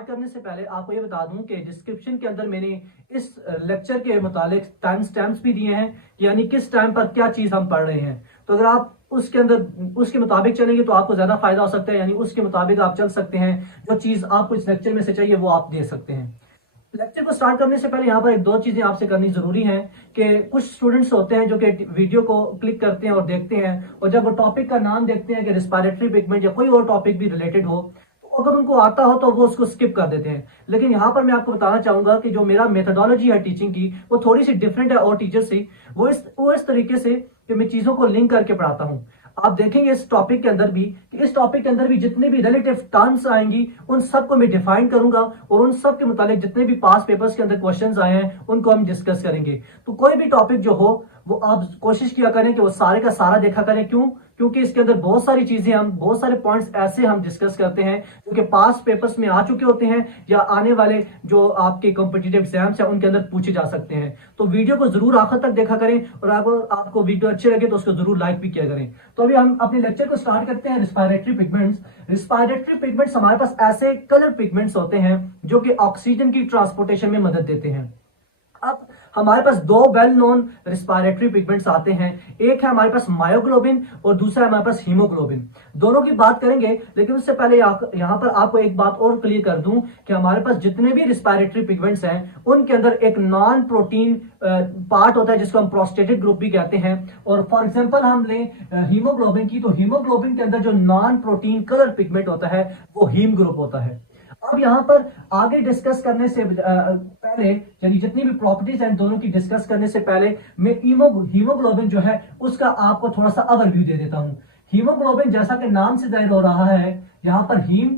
Start करने से पहले आपको ये बता दूं कि डिस्क्रिप्शन के अंदर मैंने इस लेक्चर के मुतालिक टाइम स्टैम्प्स भी दिए हैं, यानी किस टाइम पर क्या चीज हम पढ़ रहे हैं। तो अगर आप उसके अंदर उसके मुताबिक चलेंगे तो आपको ज्यादा फायदा हो सकता है, यानी उसके मुताबिक आप चल सकते हैं। जो चीज आपको इस लेक्चर में से चाहिए वो आप दे सकते हैं। लेक्चर को स्टार्ट करने से पहले यहाँ पर एक दो चीजें आपसे करनी जरूरी हैं कि कुछ स्टूडेंट्स होते हैं जो कि वीडियो को क्लिक करते हैं और देखते हैं, और जब वो टॉपिक का नाम देखते हैं कि रिस्पायरेटरी पिगमेंट या कोई और टॉपिक भी रिलेटेड हो, तो अगर उनको आता हो तो वो उसको स्किप कर देते हैं। लेकिन यहाँ पर मैं आपको बताना चाहूंगा कि जो मेरा मेथोडोलॉजी है टीचिंग की, वो थोड़ी सी डिफरेंट है और टीचर से। वो इस तरीके से कि मैं चीजों को लिंक करके पढ़ाता हूँ। आप देखेंगे इस टॉपिक के अंदर भी कि इस टॉपिक के अंदर भी जितने भी रिलेटिव टर्म्स आएंगी उन सबको मैं डिफाइन करूंगा, और उन सब के मुतालिक जितने भी पास पेपर्स के अंदर क्वेश्चंस आए हैं उनको हम डिस्कस करेंगे। तो कोई भी टॉपिक जो हो वो आप कोशिश किया करें कि वो सारे का सारा देखा करें। क्योंकि इसके अंदर बहुत सारी चीजें, हम बहुत सारे पॉइंट्स ऐसे हम डिस्कस करते हैं जो कि पास पेपर्स में आ चुके होते हैं या आने वाले जो आपके कॉम्पिटिटिव एग्जाम्स हैं उनके अंदर पूछे जा सकते हैं। तो वीडियो को जरूर आखिर तक देखा करें, और आपको वीडियो अच्छे लगे तो उसको जरूर लाइक भी किया करें। तो अभी हम अपने लेक्चर को स्टार्ट करते हैं। Respiratory pigments. रिस्पायरेटरी पिगमेंट्स हमारे पास ऐसे कलर पिगमेंट्स होते हैं जो कि ऑक्सीजन की ट्रांसपोर्टेशन में मदद देते हैं। अब हमारे पास दो वेल नोन रिस्पायरेटरी पिगमेंट्स आते हैं, एक है हमारे पास मायोग्लोबिन और दूसरा है हमारे पास हीमोग्लोबिन। दोनों की बात करेंगे, लेकिन उससे पहले यहाँ पर आपको एक बात और क्लियर कर दूं कि हमारे पास जितने भी रिस्पायरेटरी पिगमेंट्स हैं उनके अंदर एक नॉन प्रोटीन पार्ट होता है जिसको हम प्रोस्टेटिक ग्रुप भी कहते हैं। और फॉर एग्जाम्पल हम लें हीमोग्लोबिन की, तो हीमोग्लोबिन के अंदर जो नॉन प्रोटीन कलर पिगमेंट होता है वो हीम ग्रुप होता है। अब यहाँ पर आगे डिस्कस करने से पहले, यानी जितनी भी प्रॉपर्टीज हैं दोनों की डिस्कस करने से पहले, मैं हीमोग्लोबिन जो है उसका आपको थोड़ा सा ओवरव्यू दे देता हूं। हीमोग्लोबिन जैसा कि नाम से जाहिर हो रहा है, यहाँ पर हीम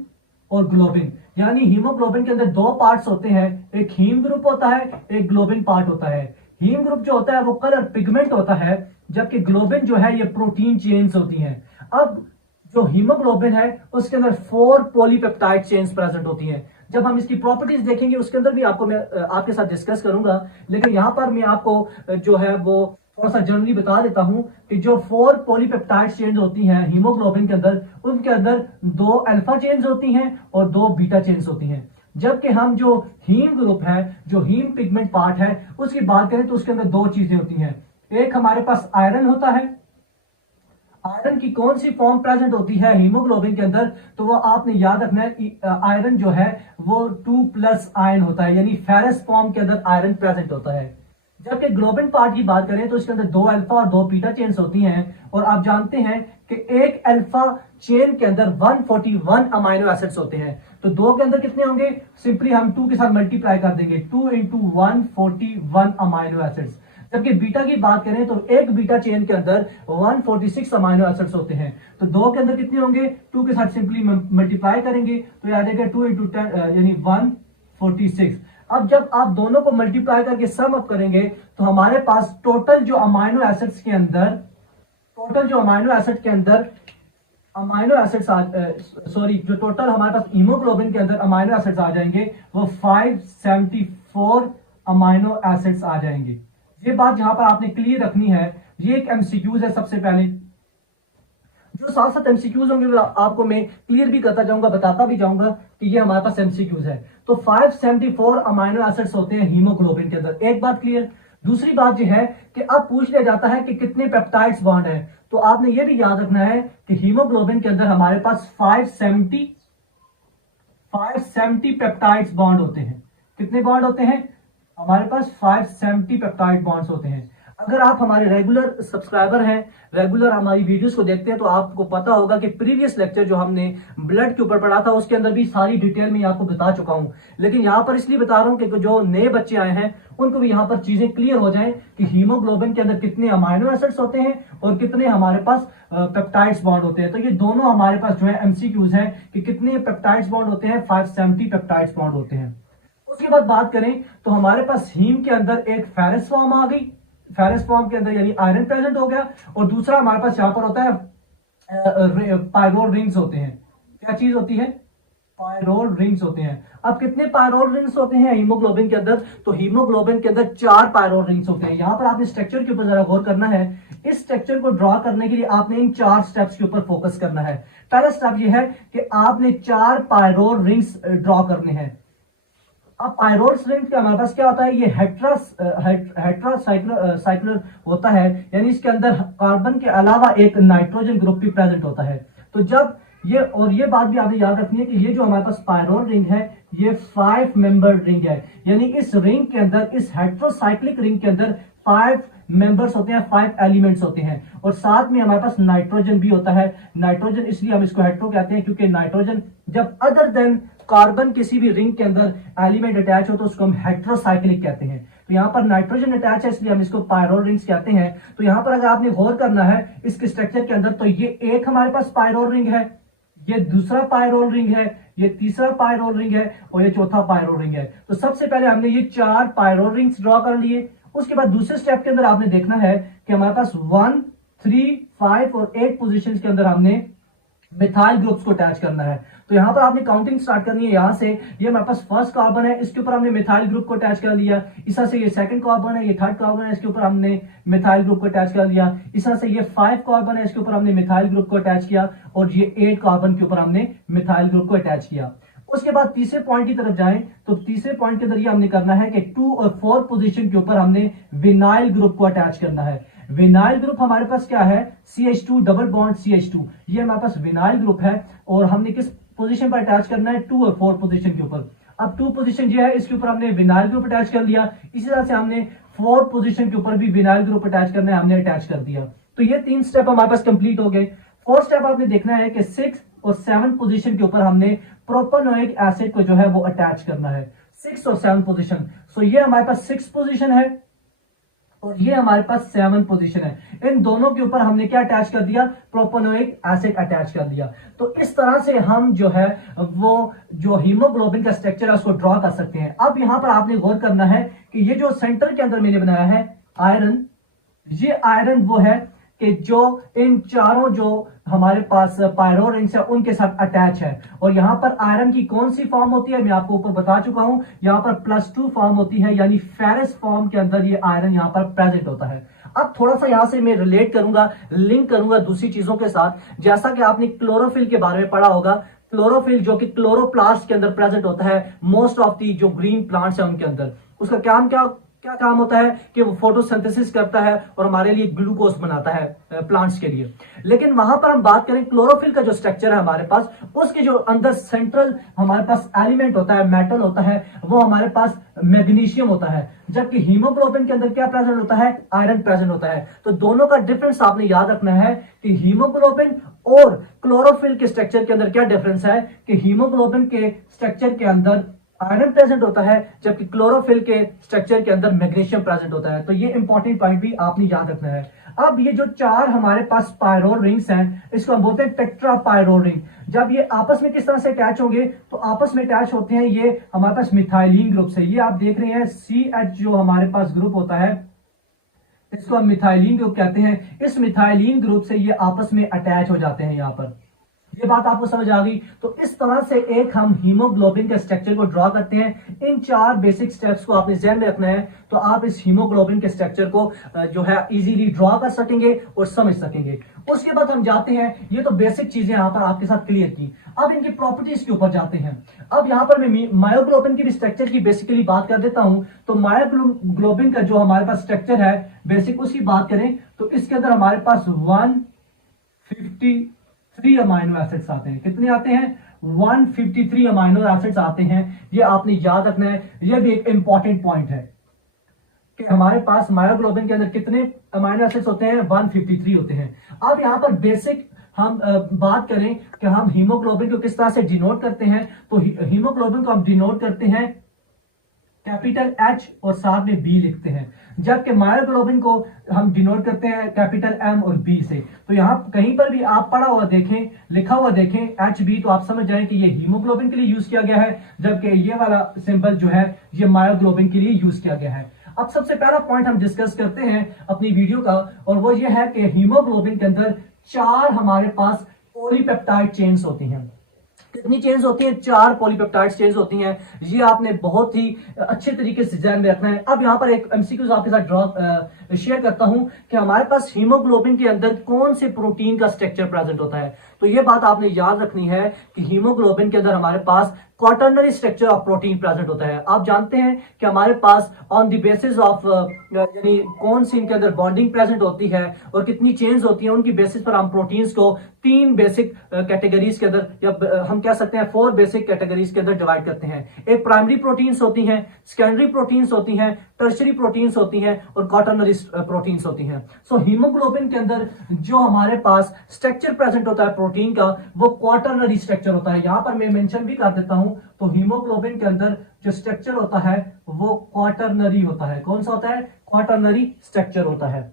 और ग्लोबिन, यानी हीमोग्लोबिन के अंदर दो पार्ट्स होते हैं, एक हीम ग्रुप होता है, एक ग्लोबिन पार्ट होता है। हीम ग्रुप जो होता है वो कलर पिगमेंट होता है, जबकि ग्लोबिन जो है ये प्रोटीन चेन्स होती हैं। अब जो हीमोग्लोबिन है उसके अंदर 4 पॉलीपेप्टाइड चेन्स प्रेजेंट होती हैं। जब हम इसकी प्रॉपर्टीज देखेंगे उसके अंदर भी आपको मैं आपके साथ डिस्कस करूंगा, लेकिन यहां पर मैं आपको जो है वो थोड़ा सा जनरली बता देता हूं कि जो 4 पॉलीपेप्टाइड चेन्स होती हैं हीमोग्लोबिन के अंदर, उनके अंदर 2 अल्फा चेन्स होती हैं और 2 बीटा चेन्स होती हैं। जबकि हम जो हीम ग्रुप है, जो हीम पिगमेंट पार्ट है, उसकी बात करें तो उसके अंदर 2 चीजें होती हैं। एक हमारे पास आयरन होता है। आयरन की कौन सी फॉर्म प्रेजेंट होती है हीमोग्लोबिन के अंदर, तो वो आपने याद रखना है। आयरन जो है वो 2+ आयन होता है, यानी फेरस फॉर्म के अंदर आयरन प्रेजेंट होता है। जबकि ग्लोबिन पार्ट की बात करें तो इसके अंदर 2 अल्फा और 2 बीटा चेन्स होती हैं, और आप जानते हैं कि एक अल्फा चेन के अंदर 141 अमाइनो एसिड्स होते हैं। तो 2 के अंदर कितने होंगे, सिंपली हम 2 के साथ मल्टीप्लाई कर देंगे, 2 × 141 अमाइनो एसिड्स। जबकि बीटा की बात करें तो एक बीटा चेन के अंदर 146 अमाइनो एसिड्स होते हैं। तो 2 के अंदर कितने होंगे, 2 के साथ सिंपली मल्टीप्लाई करेंगे तो याद है 2 × 10 यानी 146। अब जब आप दोनों को मल्टीप्लाई करके सम अप करेंगे तो हमारे पास टोटल जो अमाइनो एसिड्स के अंदर जो टोटल हमारे पास हीमोग्लोबिन के अंदर अमाइनो एसिड्स आ जाएंगे वो 574 अमाइनो एसिड्स आ जाएंगे। ये बात जहां पर आपने क्लियर रखनी है। ये एक एमसीक्यूज है। सबसे पहले जो साथ साथ एमसीक्यूज होंगे आपको मैं क्लियर भी करता जाऊंगा, बताता भी जाऊंगा कि ये हमारे पास एमसीक्यूज है। तो 574 अमाइनो एसिड्स होते हैं हीमोग्लोबिन के अंदर, एक बात क्लियर। दूसरी बात यह है कि अब पूछ लिया जाता है कि कितने पेप्टाइड्स बॉन्ड है, तो आपने ये भी याद रखना है कि हीमोग्लोबिन के अंदर हमारे पास 570 पेप्टाइड्स बॉन्ड होते हैं। कितने बॉन्ड होते हैं हमारे पास? 570 पेप्टाइड बॉन्ड्स होते हैं। अगर आप हमारे रेगुलर सब्सक्राइबर हैं, रेगुलर हमारी वीडियोस को देखते हैं, तो आपको पता होगा कि प्रीवियस लेक्चर जो हमने ब्लड के ऊपर पढ़ा था उसके अंदर भी सारी डिटेल में आपको बता चुका हूं। लेकिन यहां पर इसलिए बता रहा हूं कि जो नए बच्चे आए हैं उनको भी यहां पर चीजें क्लियर हो जाएं कि हीमोग्लोबिन के अंदर कितने अमाइनो एसिड्स होते हैं और कितने हमारे पास पेप्टाइड्स बॉन्ड होते हैं। तो ये दोनों हमारे पास जो है एमसीक्यूज है कि कितने पेप्टाइड्स बॉन्ड होते हैं, 570 पेप्टाइड्स बॉन्ड होते हैं। उसके बाद बात करें तो हमारे पास हीम के अंदर एक फेरस फॉर्म आ गई, फेरस फॉर्म के अंदर यानी आयरन प्रेजेंट हो गया, और दूसरा हमारे पास यहां पर होता है पायरोड रिंग्स होते हैं। क्या चीज होती है? पायरोल रिंग्स होते हैं। अब कितने पायरोल रिंग्स होते हैं हीमोग्लोबिन के अंदर? तो हीमोग्लोबिन के अंदर 4 पायरोल रिंग्स होते हैं। यहां पर आपने स्ट्रक्चर के ऊपर जरा गौर करना है। इस स्ट्रक्चर को ड्रॉ करने के लिए आपने इन 4 स्टेप्स के ऊपर फोकस करना है। पहला स्टेप ये है कि आपने 4 पायरोल रिंग्स ड्रॉ करने हैं। अब पायरोल रिंग का हमारे पास क्या होता है? ये हेट्रासाइक्लर होता है, यानी इसके अंदर कार्बन के अलावा एक नाइट्रोजन ग्रुप भी प्रेजेंट होता है। तो जब ये बात भी आपने याद रखनी है कि ये जो हमारे पास पायरोल रिंग है ये 5 मेंबर रिंग है, यानी इस रिंग के अंदर, इस हेट्रोसाइक्लिक रिंग के अंदर 5 मेंबर्स होते हैं, 5 एलिमेंट्स होते हैं, और साथ में हमारे पास नाइट्रोजन भी होता है। नाइट्रोजन इसलिए हम इसको हेट्रो कहते हैं क्योंकि नाइट्रोजन जब अदर देन कार्बन किसी भी रिंग के अंदर एलिमेंट अटैच हो तो उसको हम हेट्रोसाइक्लिक कहते हैं। तो यहाँ पर नाइट्रोजन अटैच है इसलिए हम इसको पायरोल रिंग्स कहते हैं। तो यहाँ पर अगर आपने गौर करना है इसके स्ट्रक्चर के अंदर, तो ये एक हमारे पास पायरोल रिंग है, ये दूसरा पायरोल रिंग है, ये तीसरा पायरोल रिंग है, और ये चौथा पायरोल रिंग है। तो सबसे पहले हमने ये 4 पायरोल रिंग्स ड्रॉ कर लिए। उसके बाद दूसरे स्टेप के अंदर आपने देखना है कि हमारे पास 1, 3, 5 और 8 पोजीशंस के अंदर हमने मिथाइल ग्रुप्स को अटैच करना है। तो यहां पर आपने काउंटिंग स्टार्ट करनी है। यहां से ये हमारे पास फर्स्ट कार्बन है, इसके ऊपर हमने मिथाइल ग्रुप को अटैच कर लिया। इस तरह से ये सेकंड कार्बन है, ये थर्ड कार्बन है, इसके ऊपर हमने मिथाइल ग्रुप को अटैच कर लिया। इस तरह से ये 5 कार्बन है, इसके ऊपर हमने मिथाइल ग्रुप को अटैच किया, और ये 8 कार्बन के ऊपर हमने मिथाइल ग्रुप को अटैच किया। उसके बाद तीसरे पॉइंट की तरफ जाएं तो तीसरे पॉइंट के अंदर ये हमने करना है कि 2 और 4 पोजीशन के ऊपर हमने विनाइल ग्रुप को अटैच करना है। विनाइल ग्रुप हमारे पास क्या है? CH2 डबल बॉन्ड CH2, ये हमारे पास विनाइल ग्रुप है, और हमने किस पोजीशन पर अटैच करना है? 2 और 4 पोजीशन के ऊपर। अब 2 पोजीशन जो है इसके ऊपर हमने विनाइल ग्रुप अटैच कर लिया। इसी तरह से हमने 4 पोजीशन के ऊपर भी विनाइल ग्रुप अटैच करना है, हमने अटैच कर दिया। तो ये 3 स्टेप हमारे पास कंप्लीट हो गए। 4th स्टेप आपने देखना है कि 6 और 7 पोजीशन के ऊपर हमने प्रोपेनोइक एसिड को जो है वो अटैच करना है। 6 और 7 पोजीशन। सो ये हमारे पास 6 पोजीशन है और ये हमारे पास 7 पोजीशन है। इन दोनों के ऊपर हमने क्या अटैच कर दिया? प्रोपेनोइक एसिड अटैच कर दिया। तो इस तरह से हम जो है वो जो हीमोग्लोबिन का स्ट्रक्चर है उसको ड्रॉ कर सकते हैं। अब यहां पर आपने गौर करना है कि ये जो सेंटर के अंदर मैंने बनाया है आयरन, ये आयरन वो है कि जो इन चारों जो हमारे पास पायरोल रिंग्स है उनके साथ अटैच है। और यहां पर आयरन की कौन सी फॉर्म होती है मैं आपको ऊपर बता चुका हूं। यहां पर +2 फॉर्म होती है, यानी फेरस फॉर्म के अंदर ये आयरन यहां पर प्रेजेंट होता है। अब थोड़ा सा यहां से मैं रिलेट करूंगा, लिंक करूंगा दूसरी चीजों के साथ। जैसा कि आपने क्लोरोफिल के बारे में पढ़ा होगा, क्लोरोफिल जो कि क्लोरोप्लास्ट के अंदर प्रेजेंट होता है मोस्ट ऑफ दी जो ग्रीन प्लांट्स है उनके अंदर। उसका क्या काम होता है कि वो फोटोसिंथेसिस करता है और हमारे लिए ग्लूकोज बनाता है प्लांट्स के लिए। लेकिन वहां पर हम बात करें क्लोरोफिल का जो स्ट्रक्चर है हमारे पास, उसके जो अंदर सेंट्रल हमारे पास एलिमेंट होता है, मेटल होता है, वो हमारे पास मैग्नीशियम होता है। जबकि हीमोग्लोबिन के अंदर क्या प्रेजेंट होता है? आयरन प्रेजेंट होता है। तो दोनों का डिफरेंस आपने याद रखना है कि हीमोग्लोबिन और क्लोरोफिल के स्ट्रक्चर के अंदर क्या डिफरेंस है कि हीमोग्लोबिन के स्ट्रक्चर के अंदर आयरन प्रेजेंट होता है, जबकि क्लोरोफिल के स्ट्रक्चर के अंदर मैग्नीशियम प्रेजेंट होता है। तो ये इंपॉर्टेंट पॉइंट भी आपने याद रखना है। अब ये जो 4 हमारे पास पायरोल रिंग्स हैं इसको हम बोलते हैं टेट्रा पायरोल रिंग। जब ये आपस में किस तरह से अटैच होंगे? तो आपस में अटैच होते हैं ये हमारे पास मिथाइलिन ग्रुप से। ये आप देख रहे हैं CH जो हमारे पास ग्रुप होता है इसको हम मिथाइलिन ग्रुप कहते हैं। इस मिथाइलिन ग्रुप से ये आपस में अटैच हो जाते हैं। यहाँ पर ये बात आपको समझ आ गई। तो इस तरह से एक हम हीमोग्लोबिन के स्ट्रक्चर को ड्रॉ करते हैं। इन 4 बेसिक स्टेप्स को आपने ध्यान में रखना है, तो आप इस हीमोग्लोबिन के स्ट्रक्चर को जो है इजीली ड्रॉ कर सकेंगे और समझ सकेंगे। उसके बाद हम जाते हैं, ये तो बेसिक चीजें यहां पर आपके साथ क्लियर की। अब इनकी प्रॉपर्टीज के ऊपर जाते हैं। अब यहां पर मैं मायोग्लोबिन की भी स्ट्रक्चर की बेसिकली बात कर देता हूं। तो मायोग्लोबिन का जो हमारे पास स्ट्रक्चर है बेसिक उसकी बात करें तो इसके अंदर हमारे पास 153 अमाइनो एसिड्स आते हैं। कितने आते हैं? 153 अमाइनो एसिड्स आते हैं। ये आपने याद रखना है। ये भी एक इंपॉर्टेंट पॉइंट है कि हमारे पास मायोग्लोबिन के अंदर कितने अमाइनो एसिड्स होते हैं? 153 होते हैं। अब यहां पर बेसिक हम बात करें कि हम हीमोग्लोबिन को किस तरह से डिनोट करते हैं, तो हीमोग्लोबिन को हम डिनोट करते हैं कैपिटल H और साथ में B लिखते हैं, जबकि मायोग्लोबिन को हम डिनोट करते हैं कैपिटल M और B से। तो यहां कहीं पर भी आप पढ़ा हुआ देखें, लिखा हुआ देखें HB, तो आप समझ जाएं कि ये हीमोग्लोबिन के लिए यूज किया गया है, जबकि ये वाला सिंबल जो है ये मायोग्लोबिन के लिए यूज किया गया है। अब सबसे पहला पॉइंट हम डिस्कस करते हैं अपनी वीडियो का, और वो ये है कि हीमोग्लोबिन के अंदर 4 हमारे पास पॉलीपेप्टाइड चेन्स होती हैं। कितनी चेन्स होती हैं? 4 पॉलीपेप्टाइड चेन्स होती हैं। ये आपने बहुत ही अच्छे तरीके से ध्यान में रखना है। अब यहाँ पर एक एमसीक्यूज आपके साथ ड्रॉ शेयर करता हूं कि हमारे पास हीमोग्लोबिन के अंदर कौन से प्रोटीन का स्ट्रक्चर प्रेजेंट होता है। तो ये बात आपने याद रखनी है कि हीमोग्लोबिन के अंदर हमारे पास quaternary structure of protein present होता है। आप जानते हैं कि हमारे पास ऑन द बेसिस ऑफ यानी कौन सी इनके अंदर बॉन्डिंग प्रेजेंट होती है और कितनी चेन्स होती हैं, उनकी बेसिस पर हम प्रोटीन्स को 3 बेसिक कैटेगरीज के अंदर या हम कह सकते हैं 4 बेसिक कैटेगरीज के अंदर डिवाइड करते हैं। एक प्राइमरी प्रोटीन्स होती हैं, सेकेंडरी प्रोटीन्स होती हैं, टर्शरी प्रोटीन्स होती हैं और क्वाटर्नरी प्रोटीन्स होती हैं। सो हीमोग्लोबिन के अंदर जो हमारे पास स्ट्रक्चर प्रेजेंट होता है प्रोटीन का, वो क्वाटर्नरी स्ट्रक्चर होता है। यहां पर मैं मेंशन भी कर देता हूं, तो हीमोग्लोबिन के अंदर जो स्ट्रक्चर होता है वो क्वाटर्नरी होता है। कौन सा होता है? क्वाटर्नरी स्ट्रक्चर होता है।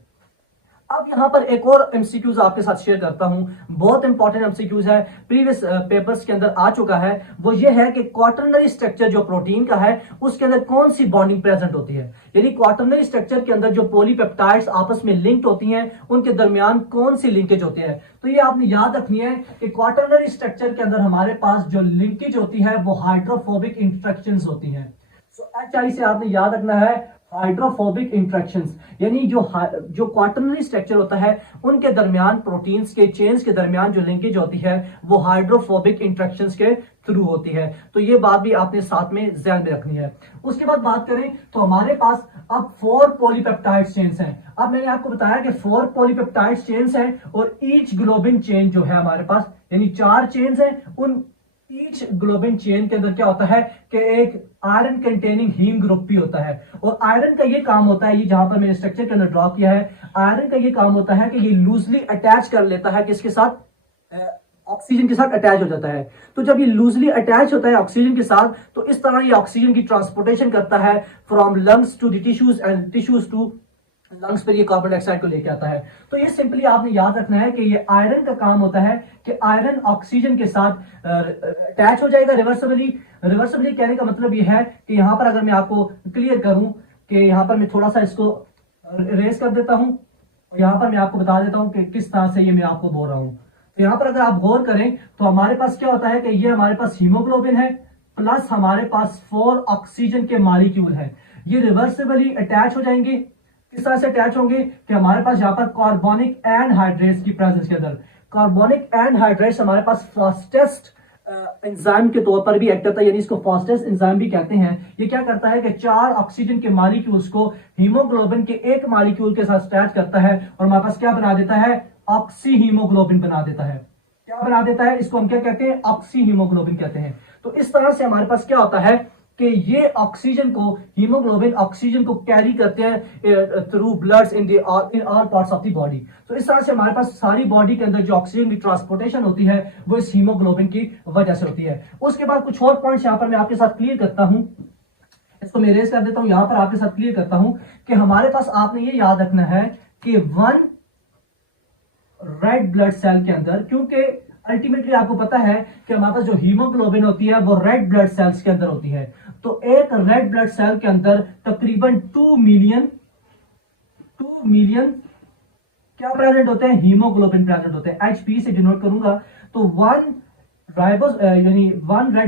अब यहां पर एक और एमसीक्यूज आपके साथ शेयर करता हूं, बहुत इंपॉर्टेंट एमसीक्यूज है, प्रीवियस पेपर्स के अंदर आ चुका है। वो ये है कि क्वाटर्नरी स्ट्रक्चर जो प्रोटीन का है उसके अंदर कौन सी बॉन्डिंग प्रेजेंट होती है। यानी क्वाटर्नरी स्ट्रक्चर के अंदर जो पॉलीपेप्टाइड्स आपस में लिंक्ड होती हैं उनके दरमियान कौन सी लिंकेज होती है। तो ये आपने याद रखनी है कि क्वाटर्नरी स्ट्रक्चर के अंदर हमारे पास जो लिंकेज होती है वो हाइड्रोफोबिक इंटरेक्शंस होती हैं। सो HI से आपने याद रखना है हाइड्रोफोबिक इंटरेक्शंस, यानी जो क्वाटर्नरी स्ट्रक्चर होता है उनके दरमियान प्रोटीन्स के चेन्स के दरमियान जो लिंकेज होती है वो हाइड्रोफोबिक इंटरेक्शंस के थ्रू होती है। तो ये बात भी आपने साथ में ध्यान में रखनी है। उसके बाद बात करें तो हमारे पास अब 4 पॉलीपेप्टाइड चेन्स हैं। अब मैंने आपको बताया कि 4 पॉलीपेप्टाइड चेन्स हैं और ईच ग्लोबिन चेन जो है हमारे पास यानी 4 चेन्स हैं। उन ईच ग्लोबिन चेन के अंदर क्या होता है कि एक आयरन कंटेनिंग हीम ग्रुप भी होता है और आयरन का ये काम होता है, ये जहां पर मैंने स्ट्रक्चर के अंदर ड्रॉ किया है, आयरन का ये काम होता है कि ये लूजली अटैच कर लेता है किसके साथ? ऑक्सीजन के साथ अटैच हो जाता है। तो जब ये लूजली अटैच होता है ऑक्सीजन के साथ तो इस तरह ये ऑक्सीजन की ट्रांसपोर्टेशन करता है from lungs to the tissues and tissues to lungs पर ये कार्बन डाइऑक्साइड को लेके आता है। तो ये सिंपली आपने याद रखना है कि ये आयरन का काम होता है कि आयरन ऑक्सीजन के साथ अटैच हो जाएगा रिवर्सिबली। रिवर्सिबली कहने का मतलब ये है कि यहां पर अगर मैं आपको क्लियर करूं कि यहां पर मैं थोड़ा सा इसको रेस कर देता हूं और यहां पर मैं आपको बता देता हूं कि किस तरह से ये मैं आपको बोल रहा हूं। तो यहां पर अगर आप गौर करें तो हमारे पास क्या होता है कि ये हमारे पास हीमोग्लोबिन है प्लस हमारे पास 4 ऑक्सीजन के मॉलिक्यूल है। ये रिवर्सिबली अटैच हो जाएंगे। किस तरह से अटैच होंगे कि हमारे पास यहाँ पर कार्बोनिक एनहाइड्रेट्स की प्रेजेंस के अंदर कार्बोनिक एनहाइड्रेट्स हमारे पास फास्टेस्ट एंजाइम के तौर पर भी एक्ट करता है, यानी इसको फास्टेस्ट एंजाइम भी कहते हैं। ये क्या करता है कि 4 ऑक्सीजन के मॉलिक्यूल्स को हीमोग्लोबिन के एक मॉलिक्यूल के साथ अटैच करता है और हमारे पास क्या बना देता है? ऑक्सी हीमोग्लोबिन बना देता है। क्या बना देता है? इसको हम क्या कहते हैं? ऑक्सी हीमोग्लोबिन कहते हैं। तो इस तरह से हमारे पास क्या होता है कि ये ऑक्सीजन को हीमोग्लोबिन ऑक्सीजन को कैरी करते हैं through bloods in all parts of the body. तो इस तरह से हमारे पास सारी बॉडी के अंदर जो ऑक्सीजन की ट्रांसपोर्टेशन होती है वो इस हीमोग्लोबिन की वजह से होती है। उसके बाद कुछ और पॉइंट्स यहां पर मैं आपके साथ क्लियर करता हूं, इसको मैं इरेज कर देता हूं, यहां पर आपके साथ क्लियर करता हूं कि हमारे पास आपने ये याद रखना है कि 1 रेड ब्लड सेल के अंदर, क्योंकि अल्टीमेटली आपको पता है कि हमारे पास जो हीमोग्लोबिन होती है वो रेड ब्लड सेल्स के अंदर होती है। तो एक रेड ब्लड सेल के अंदर तकरीबन 2 मिलियन क्या प्रेजेंट होते हैं? हीमोग्लोबिन प्रेजेंट होते हैं। HP से डिनोट करूंगा तो 1 रेड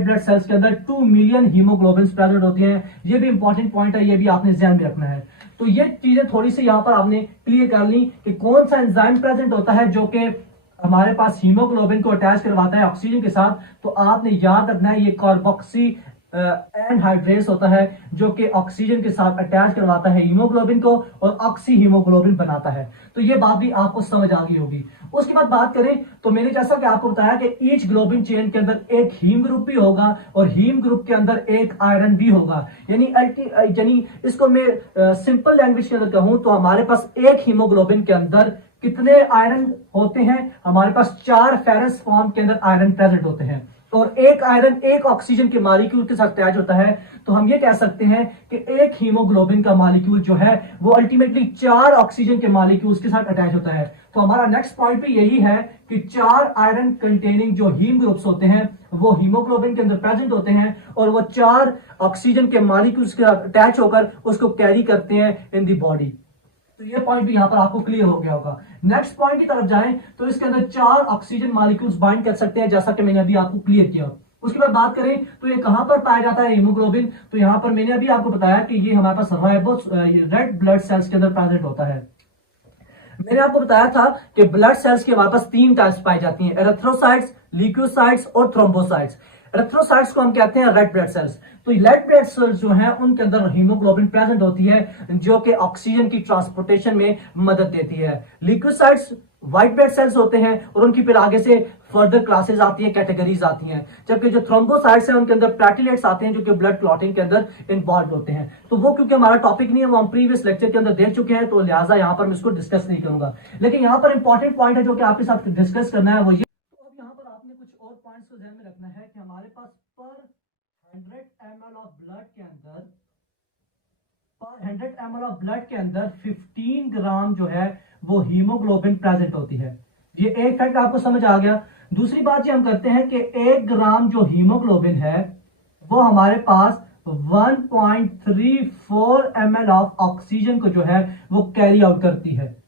ब्लड सेल्स के अंदर 2 मिलियन हीमोग्लोबिन प्रेजेंट होती हैं। ये भी इंपॉर्टेंट पॉइंट है, ये भी आपने ध्यान में रखना है। तो ये चीजें थोड़ी सी यहां पर आपने क्लियर कर ली कि कौन सा एंजाइम प्रेजेंट होता है जो कि हमारे पास हीमोग्लोबिन को अटैच करवाता है ऑक्सीजन के साथ। तो आपने याद रखना है ये कार्बोक्सी एनहाइड्रेट्स होता है जो कि ऑक्सीजन के साथ अटैच करवाता है हीमोग्लोबिन को और ऑक्सी हीमोग्लोबिन बनाता है। तो ये बात भी आपको समझ आ गई होगी। उसके बाद बात करें तो मैंने जैसा कि आपको बताया कि ईच ग्लोबिन चेन के अंदर एक हीम ग्रुप भी होगा और हीम ग्रुप के अंदर एक आयरन भी होगा। यानी इसको मैं सिंपल लैंग्वेज के अंदर कहूं तो हमारे पास एक हीमोग्लोबिन के अंदर कितने आयरन होते हैं? हमारे पास 4 फेरस फॉर्म के अंदर आयरन प्रेजेंट होते हैं और एक आयरन एक ऑक्सीजन के मॉलिक्यूल के साथ अटैच होता है। तो हम ये कह सकते हैं कि एक हीमोग्लोबिन का मॉलिक्यूल जो है वो अल्टीमेटली 4 ऑक्सीजन के मॉलिक्यूल्स के साथ अटैच होता है। तो हमारा नेक्स्ट पॉइंट भी यही है कि 4 आयरन कंटेनिंग जो हीम ग्रुप्स होते हैं वो हीमोग्लोबिन के अंदर प्रेजेंट होते हैं और वो 4 ऑक्सीजन के मॉलिक्यूल्स के साथ अटैच होकर उसको कैरी करते हैं इन दी बॉडी। तो ये पॉइंट भी यहाँ पर आपको क्लियर हो गया होगा। नेक्स्ट पॉइंट की तरफ जाएं तो इसके अंदर 4 ऑक्सीजन मॉलिक्यूल्स बाइंड कर सकते हैं, जैसा कि मैंने अभी आपको क्लियर किया। उसके बाद बात करें तो ये कहां पर पाया जाता है हीमोग्लोबिन, तो यहां पर मैंने अभी आपको बताया कि ये हमारे पास रेड ब्लड सेल्स के अंदर प्रेजेंट होता है। मैंने आपको बताया था कि ब्लड सेल्स के हमारे पास 3 टाइप्स पाई जाती हैं, एरिथ्रोसाइट्स, ल्यूकोसाइट्स और थ्रोम्बोसाइट्स। एरिथ्रोसाइट्स को हम कहते हैं रेड ब्लड सेल्स। तो रेड ब्लड सेल्स जो है उनके अंदर हीमोग्लोबिन प्रेजेंट होती है, जो कि ऑक्सीजन की ट्रांसपोर्टेशन में मदद देती है। ल्यूकोसाइट्स व्हाइट ब्लड सेल्स होते हैं और उनकी फिर आगे से फर्दर क्लासेस आती हैं, कैटेगरीज आती हैं। जबकि जो थ्रोम्बोसाइट्स हैं उनके अंदर प्लेटलेट्स आते हैं, जो कि ब्लड क्लॉटिंग के अंदर इन्वॉल्व होते हैं। तो वो क्योंकि हमारा टॉपिक नहीं है, वो हम प्रीवियस लेक्चर के अंदर देख चुके हैं, तो लिहाजा यहाँ पर मैं इसको डिस्कस नहीं करूंगा। लेकिन यहाँ पर इंपॉर्टेंट पॉइंट है जो कि आपके साथ डिस्कस करना है, वो ये। तो अब यहाँ पर आपने कुछ और पॉइंट्स को ध्यान में रखना है कि हमारे पास पर 100 ml ऑफ ब्लड के अंदर 100 ml ऑफ ब्लड के अंदर 15 ग्राम जो है वो हीमोग्लोबिन प्रेजेंट होती है। ये एक फैक्ट आपको समझ आ गया। दूसरी बात ये हम करते हैं कि 1 ग्राम जो हीमोग्लोबिन है वो हमारे पास 1.34 ml ऑफ ऑक्सीजन को जो है वो कैरी आउट करती है।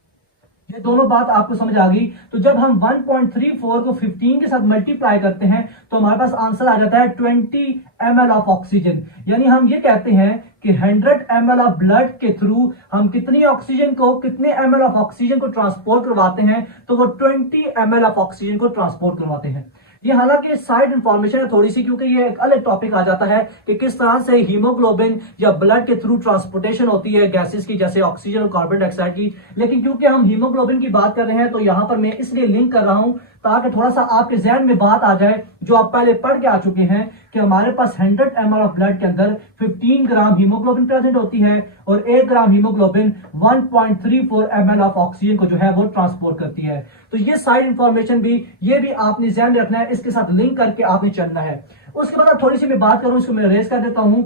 ये दोनों बात आपको समझ आ गई। तो जब हम 1.34 को 15 के साथ मल्टीप्लाई करते हैं तो हमारे पास आंसर आ जाता है 20 ml ऑफ ऑक्सीजन। यानी हम ये कहते हैं कि 100 ml ऑफ ब्लड के थ्रू हम कितनी ऑक्सीजन को, कितने ml ऑफ ऑक्सीजन को ट्रांसपोर्ट करवाते हैं, तो वो 20 ml ऑफ ऑक्सीजन को ट्रांसपोर्ट करवाते हैं। ये हालांकि साइड इंफॉर्मेशन है थोड़ी सी, क्योंकि ये एक अलग टॉपिक आ जाता है कि किस तरह से हीमोग्लोबिन या ब्लड के थ्रू ट्रांसपोर्टेशन होती है गैसेस की, जैसे ऑक्सीजन और कार्बन डाइऑक्साइड की। लेकिन क्योंकि हम हीमोग्लोबिन की बात कर रहे हैं तो यहां पर मैं इसलिए लिंक कर रहा हूं ताकि थोड़ा सा आपके जहन में बात आ जाए जो आप पहले पढ़ के आ चुके हैं कि हमारे पास 100 ml ऑफ ब्लड के अंदर 15 ग्राम हीमोग्लोबिन प्रेजेंट होती है और 1 ग्राम हीमोग्लोबिन 1.34 ml ऑफ ऑक्सीजन को जो है वो ट्रांसपोर्ट करती है। तो ये साइड इंफॉर्मेशन भी, ये भी आपने ध्यान रखना है, इसके साथ लिंक करके आपने चलना है। उसके बाद थोड़ी सी मैं बात करूं, इसको मैं रेस कर देता हूं।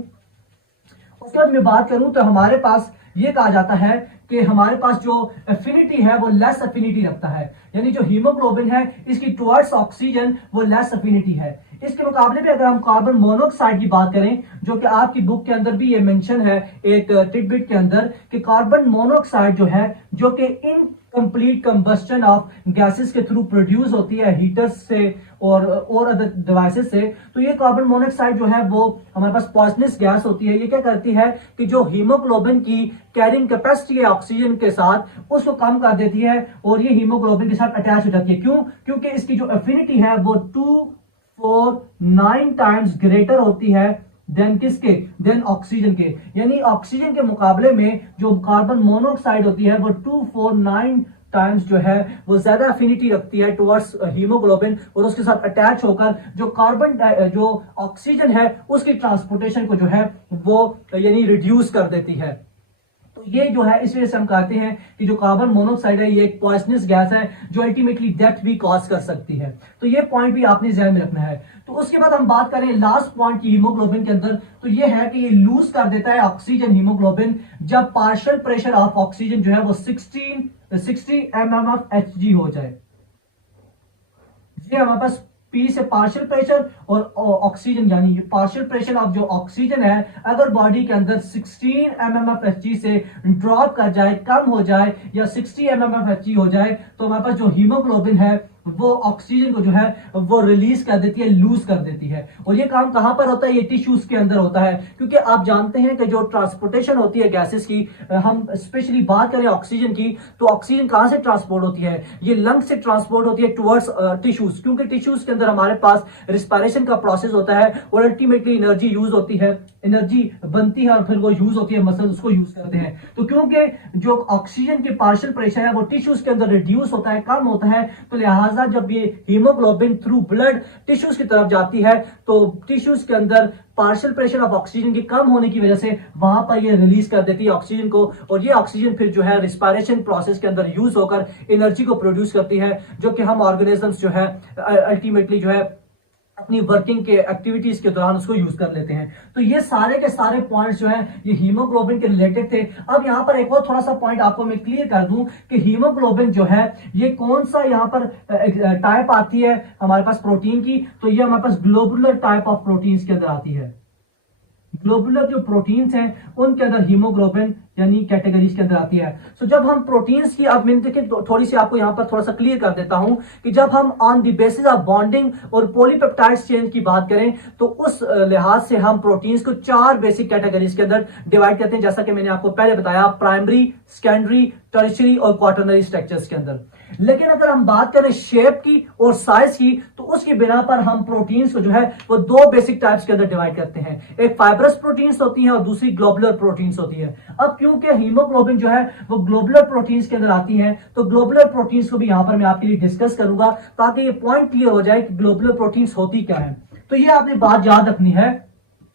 उसके बाद मैं बात करूं तो हमारे पास ये कहा जाता है कि हमारे पास जो एफिनिटी है वो लेस एफिनिटी रखता है, यानी जो हीमोग्लोबिन है इसकी टुवर्ड्स ऑक्सीजन वो लेस एफिनिटी है। इसके मुकाबले में अगर हम कार्बन मोनोऑक्साइड की बात करें, जो कि आपकी बुक के अंदर भी ये मेंशन है एक टिडबिट के अंदर, कि कार्बन मोनोऑक्साइड जो है, जो कि इनकम्प्लीट कंबस्टन ऑफ गैसेस के थ्रू प्रोड्यूस होती है हीटर्स से और अदर डिवाइसेस से, तो ये कार्बन मोनोऑक्साइड जो है वो हमारे पास पॉइजनस गैस होती है। ये क्या करती है कि जो हीमोग्लोबिन की कैरिंग कैपेसिटी है ऑक्सीजन के साथ, उसको कम कर देती है और ये हीमोग्लोबिन के साथ अटैच हो जाती है। क्यों? क्योंकि इसकी जो एफिनिटी है वो 249 टाइम्स ग्रेटर होती है देन किसके, देन ऑक्सीजन के। यानी ऑक्सीजन के मुकाबले में जो कार्बन मोनोऑक्साइड होती है वो 249 टाइम्स जो है वो ज्यादा एफिनिटी रखती है टुवर्ड्स हीमोग्लोबिन, और उसके साथ अटैच होकर जो जो ऑक्सीजन है उसकी ट्रांसपोर्टेशन को जो है वो यानी रिड्यूस कर देती है। तो ये जो है इस वजह से हम कहते हैं कि जो कार्बन मोनोऑक्साइड है ये एक पॉइजनस गैस है जो अल्टीमेटली डेथ भी कॉज कर सकती है। तो ये पॉइंट भी आपने ध्यान में रखना है। तो उसके बाद हम बात करें लास्ट पॉइंट की हीमोग्लोबिन के अंदर, तो ये है कि ये लूज कर देता है ऑक्सीजन हीमोग्लोबिन जब पार्शियल प्रेशर ऑफ ऑक्सीजन जो है वो 60 mmHg हो जाए। ये हमारे पास पी से पार्शियल प्रेशर और ऑक्सीजन, यानी पार्शियल प्रेशर ऑफ जो ऑक्सीजन है अगर बॉडी के अंदर 16 mmHg से ड्रॉप कर जाए, कम हो जाए या 60 mmHg हो जाए, तो हमारे पास जो हीमोग्लोबिन है वो ऑक्सीजन को जो है वो रिलीज कर देती है, लूज कर देती है। और ये काम कहां पर होता है? ये टिश्यूज के अंदर होता है, क्योंकि आप जानते हैं कि जो ट्रांसपोर्टेशन होती है गैसेस की, हम स्पेशली बात करें ऑक्सीजन की, तो ऑक्सीजन कहां से ट्रांसपोर्ट होती है? ये लंग से ट्रांसपोर्ट होती है टुवर्ड्स टिश्यूज, क्योंकि टिश्यूज के अंदर हमारे पास रिस्पायरेशन का प्रोसेस होता है और अल्टीमेटली एनर्जी यूज होती है, एनर्जी बनती है और फिर वो यूज होती है, मसल उसको यूज करते हैं। तो क्योंकि जो ऑक्सीजन के पार्शियल प्रेशर है वो टिश्यूज के अंदर रिड्यूस होता है, कम होता है, तो लिहाजा जब ये हीमोग्लोबिन थ्रू ब्लड टिश्यूज की तरफ जाती है तो टिश्यूज के अंदर पार्शियल प्रेशर ऑफ ऑक्सीजन की कम होने की वजह से वहां पर ये रिलीज कर देती है ऑक्सीजन को, और ये ऑक्सीजन फिर जो है रिस्पायरेशन प्रोसेस के अंदर यूज होकर एनर्जी को प्रोड्यूस करती है, जो कि हम ऑर्गेनिजम्स जो है अल्टीमेटली जो है अपनी वर्किंग के एक्टिविटीज के दौरान उसको यूज कर लेते हैं। तो ये सारे के सारे पॉइंट्स जो हैं ये हीमोग्लोबिन के रिलेटेड थे। अब यहाँ पर एक और थोड़ा सा पॉइंट आपको मैं क्लियर कर दूं कि हीमोग्लोबिन जो है ये कौन सा यहाँ पर टाइप आती है हमारे पास प्रोटीन की, तो ये हमारे पास ग्लोबुलर टाइप ऑफ प्रोटीन्स के अंदर आती है। ग्लोबुलर जो प्रोटीन्स हैं उनके अंदर हीमोग्लोबिन यानी कैटेगरीज के अंदर आती है। सो जब हम प्रोटीन्स की, अब मैंने देखिए थोड़ी सी आपको यहाँ पर थोड़ा सा क्लियर कर देता हूं कि जब हम on the basis of bonding और पॉलीपेप्टाइड्स चेन की बात करें तो उस लिहाज से हम प्रोटीन्स को 4 बेसिक कैटेगरीज के अंदर डिवाइड करते हैं, जैसा कि मैंने आपको पहले बताया, प्राइमरी, सेकेंडरी, टर्शियरी और क्वाटरनरी स्ट्रक्चर्स के अंदर। लेकिन अगर हम बात करें शेप की और साइज की तो उसकी बिना पर हम प्रोटीन्स को जो है वो 2 बेसिक टाइप्स के अंदर डिवाइड करते हैं। एक फाइब्रस प्रोटीन्स होती है और दूसरी ग्लोबुलर प्रोटीन्स होती है। अब क्योंकि हीमोग्लोबिन जो है वो ग्लोबुलर प्रोटीन्स के अंदर आती है तो ग्लोबुलर प्रोटीन्स को भी यहां पर मैं आपके लिए डिस्कस करूंगा ताकि ये पॉइंट क्लियर हो जाए कि ग्लोबुलर प्रोटीन्स होती क्या है। तो ये आपने बात याद रखनी है,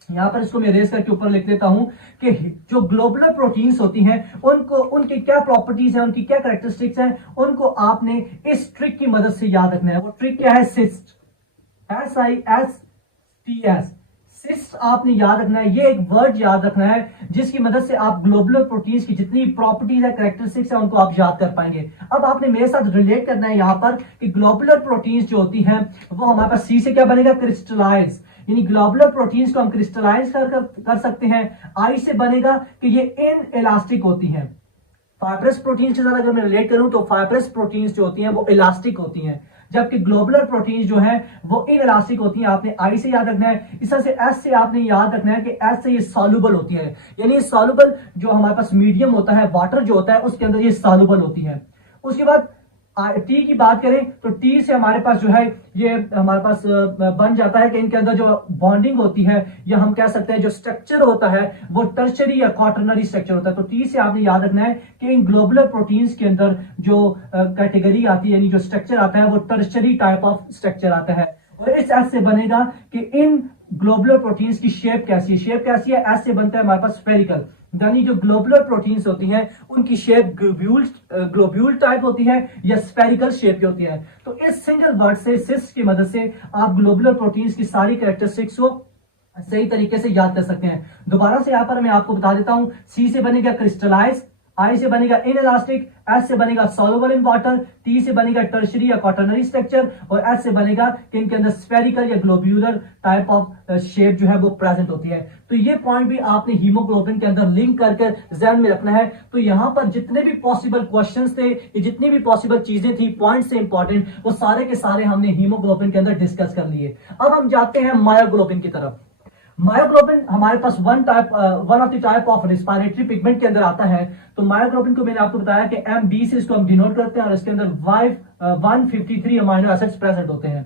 यहां पर इसको मैं रेस करके ऊपर लिख देता हूं कि जो ग्लोबुलर प्रोटीन्स होती हैं उनको, उनकी क्या प्रॉपर्टीज हैं, उनकी क्या कैरेक्टरिस्टिक्स हैं, उनको आपने इस ट्रिक की मदद से याद रखना है। वो ट्रिक क्या है? सिस्ट, SISTS, सिस्ट आपने याद रखना है। ये एक वर्ड याद रखना है जिसकी मदद से आप ग्लोबुलर प्रोटीन्स की जितनी प्रॉपर्टीज है, कैरेक्टरिस्टिक्स है, उनको आप याद कर पाएंगे। अब आपने मेरे साथ रिलेट करना है यहां पर कि ग्लोबुलर प्रोटीन्स जो होती हैं वो हमारे पास सी से क्या बनेगा? क्रिस्टलाइज, यानी ग्लोबुलर प्रोटीन्स को हम क्रिस्टलाइज कर सकते हैं। आई से बनेगा कि ये इन इलास्टिक होती हैं। फाइब्रस प्रोटीन्स के साथ अगर मैं रिलेट करूं तो फाइब्रस प्रोटीन्स जो होती हैं वो इलास्टिक होती हैं, जबकि ग्लोबुलर प्रोटीन्स जो है वो इन इलास्टिक होती हैं। आपने आई से याद रखना है। इस तरह से एस से आपने याद रखना है कि एस से ये सॉल्युबल होती है, यानी सॉल्युबल जो हमारे पास मीडियम होता है, वाटर जो होता है उसके अंदर ये सॉल्युबल होती है। उसके बाद टी की बात करें तो टी से हमारे पास जो है ये हमारे पास बन जाता है कि इनके अंदर जो बॉन्डिंग होती है या हम कह सकते हैं जो स्ट्रक्चर होता है वो टर्शरी या क्वाटरनरी स्ट्रक्चर होता है। तो टी से आपने याद रखना है कि इन ग्लोबुलर प्रोटीन्स के अंदर जो कैटेगरी आती है, यानी जो स्ट्रक्चर आता है वो टर्शरी टाइप ऑफ स्ट्रक्चर आता है। और इस एस से बनेगा कि इन ग्लोबुलर प्रोटीन्स की शेप कैसी है? शेप कैसी है? एस से बनता है हमारे पास स्फेरिकल, यानी जो ग्लोबुलर प्रोटीन्स होती हैं उनकी शेप ग्लोब्यूल टाइप होती है या स्फेरिकल शेप की होती है। तो इस सिंगल वर्ड से, सिस की मदद से आप ग्लोबुलर प्रोटीन्स की सारी कैरेक्टरिस्टिक्स को सही तरीके से याद कर सकते हैं। दोबारा से यहां पर मैं आपको बता देता हूं, सी से बनेगा क्रिस्टलाइज, आई से बनेगा इनइलास्टिक, एस से बनेगा सॉल्युबल इन वाटर, टी से बनेगा टर्शरी या क्वाटरनरी स्ट्रक्चर और एस से बनेगा कि इनके अंदर स्फेरिकल या ग्लोब्यूलर टाइप ऑफ शेप जो है वो प्रेजेंट होती है। तो ये पॉइंट भी आपने हीमोग्लोबिन के अंदर लिंक करके ध्यान में रखना है। तो यहां पर जितने भी पॉसिबल क्वेश्चंस थे, ये जितनी भी पॉसिबल चीजें थी पॉइंट से इंपॉर्टेंट, वो सारे के सारे हमने हीमोग्लोबिन के अंदर डिस्कस कर लिए। अब हम जाते हैं मायोग्लोबिन की तरफ। मायोग्लोबिन हमारे पास one of the type of respiratory pigment के अंदर आता है। तो मायोग्लोबिन को मैंने आपको बताया कि MB से इसको हम डिनोट करते हैं और इसके अंदर 153 अमाइनो एसिड्स प्रेजेंट होते हैं।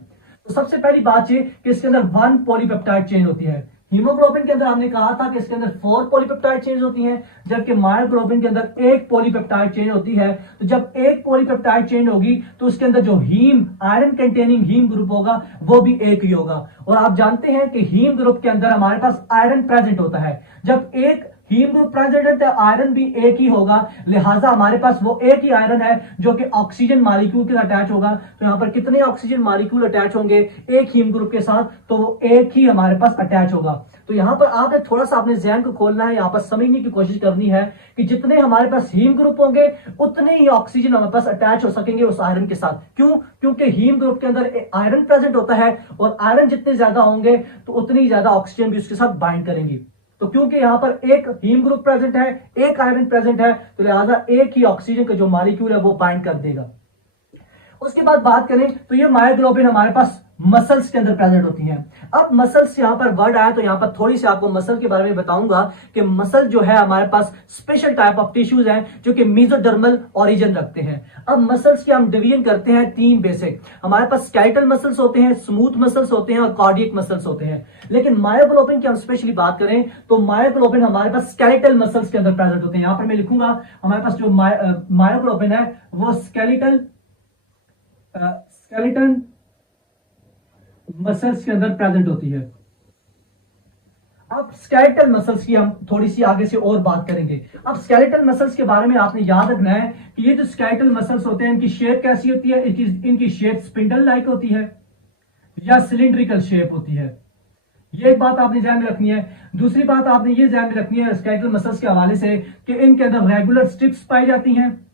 तो सबसे पहली बात ये कि इसके अंदर 1 पॉलीपेप्टाइड चेन होती है। हीमोग्लोबिन के अंदर हमने कहा था कि इसके अंदर 4 पॉलीपेप्टाइड चेन होती हैं, जबकि मायोग्लोबिन के अंदर 1 पॉलीपेप्टाइड चेन होती है। तो जब 1 पॉलीपेप्टाइड चेन होगी तो उसके अंदर जो heme, iron containing heme group होगा वो भी एक ही होगा। और आप जानते हैं कि हीम ग्रुप के अंदर हमारे पास आयरन प्रेजेंट होता है। जब एक हीम ग्रुप प्रेजेंट है आयरन भी एक ही होगा, लिहाजा हमारे पास वो एक ही आयरन है जो कि ऑक्सीजन मॉलिक्यूल के साथ अटैच होगा। तो यहां पर कितने ऑक्सीजन मॉलिक्यूल अटैच होंगे एक हीम ग्रुप के साथ? तो वो एक ही हमारे पास अटैच होगा। तो यहां पर आपने थोड़ा सा अपने ज़हन को खोलना है, यहां पर समझने की कोशिश करनी है कि जितने हमारे पास हीम ग्रुप होंगे उतने ही ऑक्सीजन हमारे पास अटैच हो सकेंगे उस आयरन के साथ। क्यों? क्योंकि हीम ग्रुप के अंदर आयरन प्रेजेंट होता है और आयरन जितने ज्यादा होंगे तो उतनी ही ज्यादा ऑक्सीजन भी उसके साथ बाइंड करेंगी। तो क्योंकि यहां पर एक हीम ग्रुप प्रेजेंट है, एक आयरन प्रेजेंट है, तो लिहाजा एक ही ऑक्सीजन का जो मॉलिक्यूल है वो बाइंड कर देगा। उसके बाद बात करें तो ये मायोग्लोबिन हमारे पास मसल्स के अंदर प्रेजेंट होती हैं। अब मसल्स यहां पर वर्ड आया तो यहां पर थोड़ी सी आपको मसल के बारे में बताऊंगा कि मसल जो है हमारे पास स्पेशल टाइप ऑफ टिश्यूज हैं जो कि मेसोडर्मल ओरिजिन रखते हैं। अब मसल्स की हम डिवीजन करते हैं 3 बेसिक। हमारे पास स्केलेटल मसल्स होते हैं, स्मूथ मसल्स होते हैं और कार्डियक मसल्स होते हैं। लेकिन मायोग्लोबिन की हम स्पेशली बात करें तो मायोग्लोबिन हमारे पास स्केलेटल मसल्स के अंदर प्रेजेंट होते हैं। यहां पर मैं लिखूंगा हमारे पास जो मायोग्लोबिन है वो स्केलेटल मसल्स के अंदर प्रेजेंट होती है। अब स्केलेटल मसल्स की हम थोड़ी सी आगे से और बात करेंगे। अब स्केलेटल मसल्स के बारे में आपने याद रखना है कि ये जो स्केलेटल मसल्स होते हैं इनकी शेप कैसी होती है? इनकी शेप स्पिंडल लाइक होती है या सिलिंड्रिकल शेप होती है। ये एक बात आपने ध्यान में रखनी है। दूसरी बात आपने ये ध्यान में रखनी है स्केलेटल मसल्स के हवाले से कि इनके अंदर रेगुलर स्ट्रिप्स पाई जाती हैं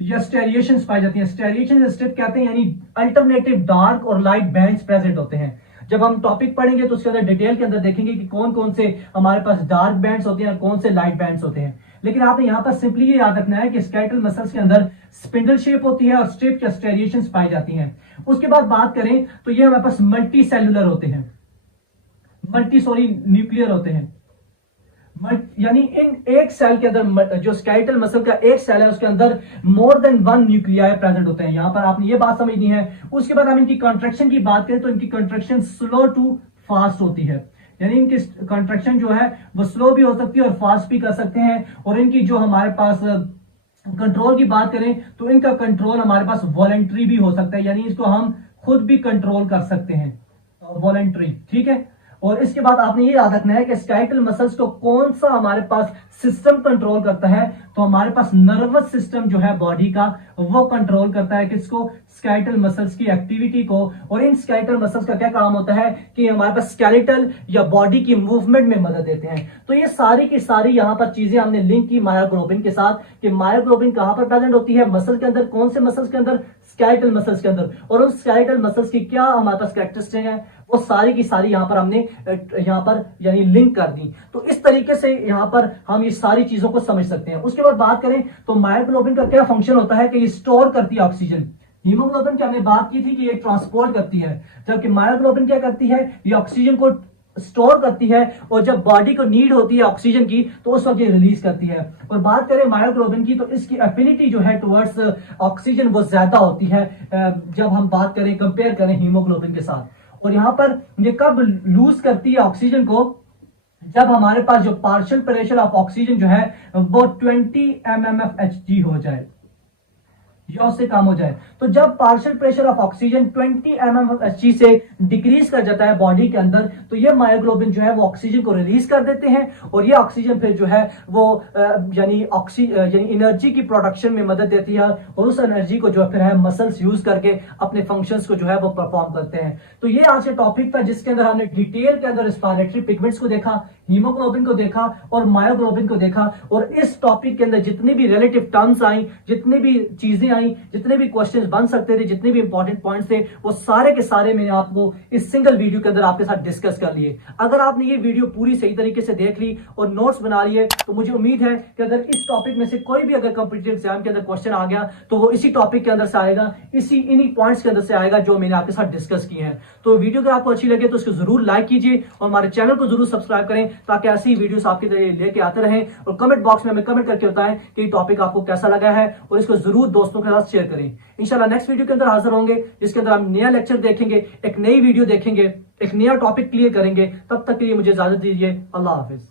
या स्टेरिएशंस पाई जाती हैं। स्टेरिएशन स्ट्रिप कहते हैं, यानी अल्टरनेटिव डार्क और लाइट बैंड्स प्रेजेंट होते हैं। जब हम टॉपिक पढ़ेंगे तो उसके अंदर डिटेल के अंदर देखेंगे कि कौन कौन से हमारे पास डार्क बैंड्स होते हैं, कौन से लाइट बैंड्स होते हैं। लेकिन आपने यहाँ पर सिंपली ये याद रखना है कि स्केलेटल मसल्स के अंदर स्पिंडल शेप होती है और स्ट्रिप या स्टेरिएशंस पाई जाती हैं। उसके बाद बात करें तो ये हमारे पास मल्टी सेलुलर होते हैं, न्यूक्लियर होते हैं। यानी इन एक सेल के अंदर, जो स्केलेटल मसल का एक सेल है उसके अंदर more than one nuclei present होते हैं। यहां पर आपने ये बात समझनी है। उसके बाद हम इनकी कंट्रैक्शन की बात करें तो इनकी कंट्रैक्शन स्लो टू फास्ट होती है, यानी इनकी कंट्रैक्शन जो है वो स्लो भी हो सकती है और फास्ट भी कर सकते हैं। और इनकी जो हमारे पास कंट्रोल की बात करें तो इनका कंट्रोल हमारे पास वॉलंटरी भी हो सकता है, यानी इसको हम खुद भी कंट्रोल कर सकते हैं, वॉलंटरी। ठीक है। और इसके बाद आपने ये याद रखना है कि स्केलेटल मसल्स को कौन सा हमारे पास सिस्टम कंट्रोल करता है, तो हमारे पास नर्वस सिस्टम जो है बॉडी का वो कंट्रोल करता है किसको, स्केलेटल मसल्स की एक्टिविटी को। और इन स्केलेटल मसल्स का क्या काम होता है कि हमारे पास स्केलेटल या बॉडी की मूवमेंट में मदद देते हैं। तो ये सारी की सारी यहाँ पर चीजें हमने लिंक की मायोग्लोबिन के साथ कि मायोग्लोबिन कहां पर प्रेजेंट होती है, मसल के अंदर, कौन से मसल्स के अंदर, स्केलेटल मसल्स के अंदर। और उस स्केलेटल मसल्स की क्या हमारे पास कैरेक्टरिस्टिक है वो सारी की सारी यहां पर हमने यहां पर यानी लिंक कर दी। तो इस तरीके से यहां पर हम ये सारी चीजों को समझ सकते हैं। उसके बाद बात करें तो मायोग्लोबिन का क्या फंक्शन होता है कि ये स्टोर करती है ऑक्सीजन। हीमोग्लोबिन की हमने बात की थी कि ये ट्रांसपोर्ट करती है, जबकि मायोग्लोबिन क्या करती है, ये ऑक्सीजन को स्टोर करती है और जब बॉडी को नीड होती है ऑक्सीजन की तो उस वक्त ये रिलीज करती है। और बात करें मायोग्लोबिन की तो इसकी एफिनिटी जो है टुवर्ड्स ऑक्सीजन वो ज्यादा होती है जब हम बात करें, कंपेयर करें हीमोग्लोबिन के साथ। और यहां पर ये कब लूज करती है ऑक्सीजन को, जब हमारे पास जो पार्शियल प्रेशर ऑफ ऑक्सीजन जो है वो 20 mmHg हो जाए या उससे कम हो जाए। तो जब partial pressure of oxygen 20 mmHg से डिक्रीज कर जाता है बॉडी के अंदर, तो ये मायोग्लोबिन जो है वो ऑक्सीजन को रिलीज कर देते हैं और ये ऑक्सीजन फिर जो है वो यानी एनर्जी की प्रोडक्शन में मदद देती है और उस एनर्जी को जो फिर है मसल्स यूज करके अपने फंक्शंस को जो है वो परफॉर्म करते हैं। तो ये आज के टॉपिक था जिसके अंदर हमने डिटेल के अंदर रेस्पिरेटरी पिगमेंट्स को देखा, हीमोग्लोबिन को देखा और मायोग्लोबिन को देखा। और इस टॉपिक के अंदर जितनी भी रिलेटिव टर्म्स आई, जितनी भी चीजें आई, जितने भी क्वेश्चंस बन सकते थे, जितने भी इंपॉर्टेंट पॉइंट्स थे, वो सारे के सारे मैंने आपको इस सिंगल वीडियो के अंदर आपके साथ डिस्कस कर लिए। अगर आपने ये वीडियो पूरी सही तरीके से देख ली और नोट्स बना लिए तो मुझे उम्मीद है कि अगर इस टॉपिक में से कोई भी अगर कॉम्पिटिटिव एग्जाम के अंदर क्वेश्चन आ गया तो वो इसी टॉपिक के अंदर से आएगा, इन्हीं पॉइंट्स के अंदर से आएगा जो मैंने आपके साथ डिस्कस किए हैं। तो वीडियो अगर आपको अच्छी लगे तो उसको जरूर लाइक कीजिए और हमारे चैनल को जरूर सब्सक्राइब करें ताकि ऐसी वीडियोस आपके लेके आते रहें। और कमेंट बॉक्स में हमें कमेंट करके बताएं कि टॉपिक आपको कैसा लगा है और इसको जरूर दोस्तों के साथ शेयर करें। इंशाल्लाह नेक्स्ट वीडियो के अंदर हाजिर होंगे जिसके अंदर हम नया लेक्चर देखेंगे, एक नई वीडियो देखेंगे, एक नया टॉपिक क्लियर करेंगे। तब तक के लिए मुझे इजाजत दीजिए। अल्लाह हाफिज।